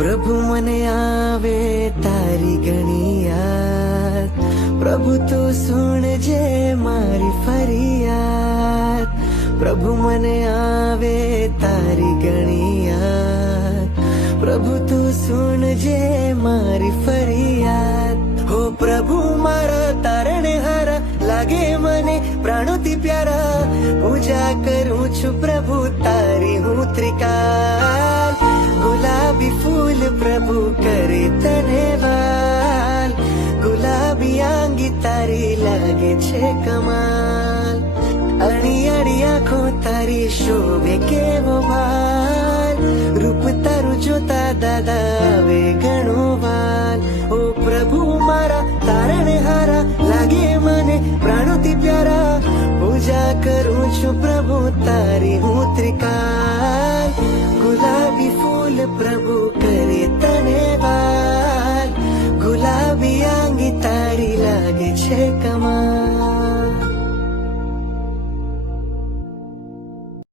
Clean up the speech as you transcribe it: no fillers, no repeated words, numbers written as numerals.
प्रभु मने आवे तारी घणी याद, प्रभु तो सुन जे मारी फरियाद। प्रभु मने आवे तारी घणी याद, प्रभु तो सुन जे मारी फरियाद। हो प्रभु मारा तारणे हारा, लागे मने प्राणोती प्यारा। पूजा करूं छु प्रभु तारी हूँ त्रिकाल। गुलाबी फूल प्रभु करे तने वाल, गुलाबी आंगी तारी लागे छे कमाल। अड़ी अड़ी आँखों तारी शोभे केवो भाल, रूप तारू जोता दादा आवे घणो वाल। ओ प्रभु मारा तारणे हारा, लागे मने प्राणोती प्यारा। पूजा करूं छु प्रभु तारी हूँ त्रिकाल। गुलाबी फूल प्रभु करे तने वाल, गुलाबी आंगी तारी लागे छे कमाल।